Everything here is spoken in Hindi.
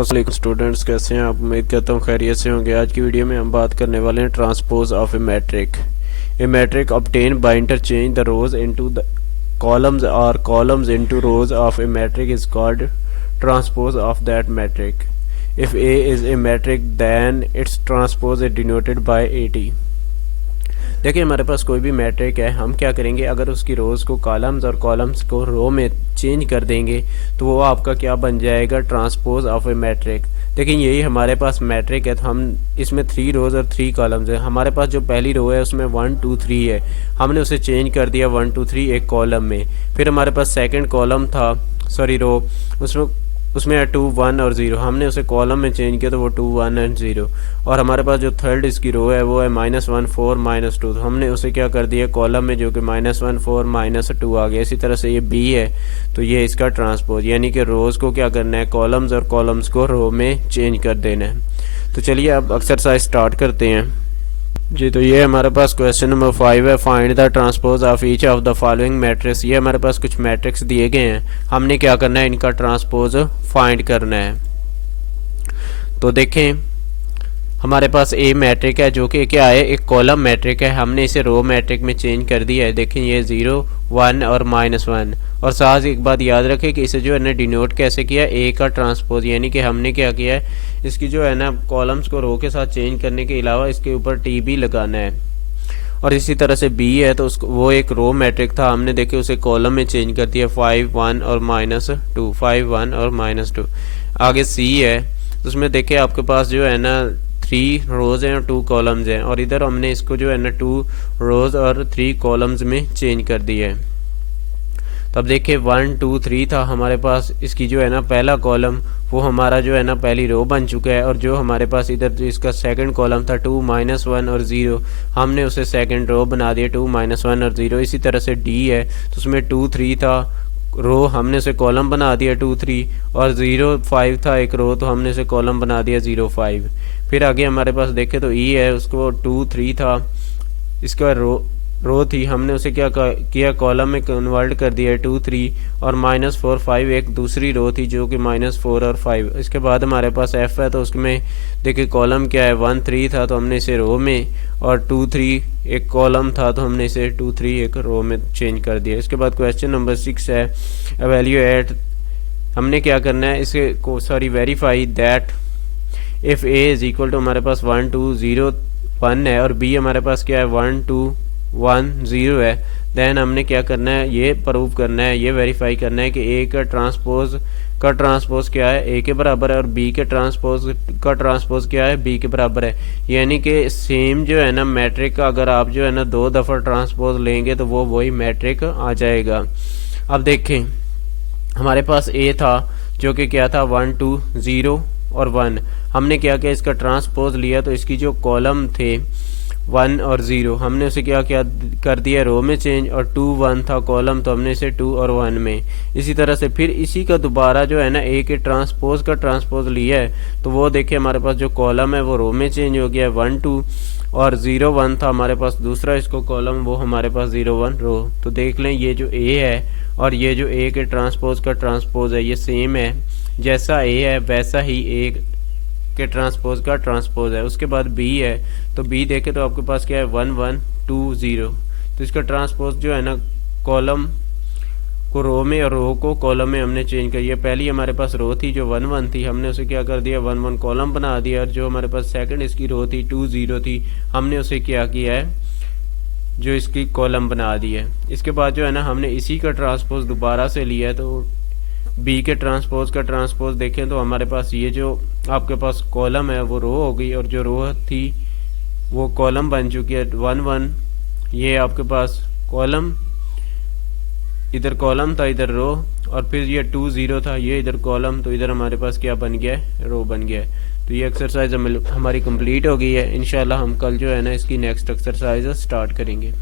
अस्सलाम स्टूडेंट्स, कैसे हैं आप? उम्मीद करता हूँ खैरियत से होंगे। आज की वीडियो में हम बात करने वाले हैं transpose of a matrix obtain by interchange the rows into the columns और columns into rows of a matrix is called transpose of that matrix. If A is a matrix then its transpose is denoted by A T. देखिए, हमारे पास कोई भी मैट्रिक है, हम क्या करेंगे, अगर उसकी रोज़ को कॉलम्स और कॉलम्स को रो में चेंज कर देंगे तो वो आपका क्या बन जाएगा, ट्रांसपोज ऑफ ए मैट्रिक। देखिए, यही हमारे पास मैट्रिक है, तो हम इसमें 3 रोज़ और 3 कॉलम्स हैं। हमारे पास जो पहली रो है उसमें 1 2 3 है, हमने उसे चेंज कर दिया 1 2 3 एक कॉलम में। फिर हमारे पास सेकेंड कॉलम था, सॉरी रो, उसमें है 2 1 और 0, हमने उसे कॉलम में चेंज किया तो वो 2 1 एंड 0। और हमारे पास जो थर्ड इसकी रो है वो है -1 4 -2, तो हमने उसे क्या कर दिया कॉलम में, जो कि -1 4 -2 आ गया। इसी तरह से ये बी है, तो ये इसका ट्रांसपोज, यानी कि रोज़ को क्या करना है, कॉलम्स और कॉलम्स को रो में चेंज कर देना है। तो चलिए अब एक्सरसाइज स्टार्ट करते हैं जी। तो ये हमारे पास क्वेश्चन नंबर 5 है, find the transpose of each of the following matrix. ये हमारे पास कुछ मैट्रिक्स दिए गए हैं, हमने क्या करना है, इनका ट्रांसपोज फाइंड करना है। तो देखें, हमारे पास ए मैट्रिक है जो कि क्या है, एक कॉलम मैट्रिक है, हमने इसे रो मैट्रिक में चेंज कर दिया है। देखें, ये 0 1 और -1, और साथ एक बात याद रखें कि इसे जो है ना डिनोट कैसे किया, ए का ट्रांसपोज, यानी कि हमने क्या किया है, इसकी जो है ना कॉलम्स को रो के साथ चेंज करने के अलावा इसके ऊपर टी भी लगाना है। और इसी तरह से बी है, तो उसको वो एक रो मैट्रिक था, हमने देखे उसे कॉलम में चेंज कर दिया 5 1 और -2, 5 1 और -2। आगे सी है, तो उसमें देखे आपके पास जो है ना 3 रोज हैं और 2 कॉलम्स हैं, और इधर हमने इसको जो है ना 2 रोज और 3 कॉलम्स में चेंज कर दिया है। तब देखिए 1 2 3 था हमारे पास, इसकी जो है ना पहला कॉलम वो हमारा जो है ना पहली रो बन चुका है, और जो हमारे पास इधर जो इसका सेकंड कॉलम था 2 -1 और 0, हमने उसे सेकंड रो बना दिया 2 -1 और 0। इसी तरह से डी है, तो उसमें 2 3 था रो, हमने उसे कॉलम बना दिया 2 3, और 0 5 था एक रो, तो हमने उसे कॉलम बना दिया 0 5। फिर आगे हमारे पास देखे तो ई है, उसको 2 3 था, इसका रो थी, हमने उसे क्या किया, कॉलम में कन्वर्ट कर दिया 2 3, और -4 5 एक दूसरी रो थी जो कि -4 और 5। इसके बाद हमारे पास एफ है, तो उसमें देखिए कॉलम क्या है, 1 3 था, तो हमने इसे रो में, और 2 3 एक कॉलम था, तो हमने इसे 2 3 एक रो में चेंज कर दिया। इसके बाद क्वेश्चन नंबर 6 है, एवेल्यूएट, हमने क्या करना है, इसे को verify that if A is equal to, हमारे पास 1 2 0 1 है, और बी हमारे पास क्या है 1 2 1 0 है। देन हमने क्या करना है, ये प्रूव करना है, ये वेरीफाई करना है कि ए का ट्रांसपोज क्या है, ए के बराबर है, और बी के ट्रांसपोज क्या है, बी के बराबर है। यानी कि सेम जो है ना मैट्रिक का अगर आप जो है ना 2 दफ़ा ट्रांसपोज लेंगे तो वो वही मैट्रिक आ जाएगा। अब देखें, हमारे पास ए था जो कि क्या था 1 2 0 और 1, हमने क्या किया, इसका ट्रांसपोज लिया, तो इसकी जो कॉलम थे 1 और 0, हमने उसे क्या क्या कर दिया, रो में चेंज, और 2 1 था कॉलम, तो हमने इसे 2 और 1 में। इसी तरह से फिर इसी का दोबारा जो है ना ए के ट्रांसपोज का ट्रांसपोज लिया है, तो वो देखिए हमारे पास जो कॉलम है वो रो में चेंज हो गया, 1 2 और 0 1 था हमारे पास दूसरा इसको कॉलम, वो हमारे पास 0 1 रो। तो देख लें, ये जो ए है और ये जो ए के ट्रांसपोज का ट्रांसपोज है ये सेम है, जैसा ए है वैसा ही ए के ट्रांसपोज का ट्रांसपोज है। उसके बाद बी है, तो बी देखे तो आपके पास क्या है 1 1 2 0, तो इसका ट्रांसपोज जो है ना कॉलम को रो में और रो को कॉलम में हमने चेंज कर दिया। पहली हमारे पास रो थी जो 1 1 थी, हमने उसे क्या कर दिया 1 1 कॉलम बना दिया, और जो हमारे पास सेकंड इसकी रो थी 2 0 थी, हमने उसे क्या किया है, जो इसकी कॉलम बना दी है। इसके बाद जो है ना हमने इसी का ट्रांसपोज दोबारा से लिया है, तो बी के ट्रांसपोज का ट्रांसपोज देखें तो हमारे पास ये जो आपके पास कॉलम है वो रो हो गई, और जो रो थी वो कॉलम बन चुकी है 1 1, ये आपके पास कॉलम, इधर कॉलम था इधर रो, और फिर ये 2 0 था, ये इधर कॉलम, तो इधर हमारे पास क्या बन गया है, रो बन गया है। तो ये एक्सरसाइज हमारी कंप्लीट हो गई है। इंशाल्लाह हम कल जो है ना इसकी नेक्स्ट एक्सरसाइज स्टार्ट करेंगे।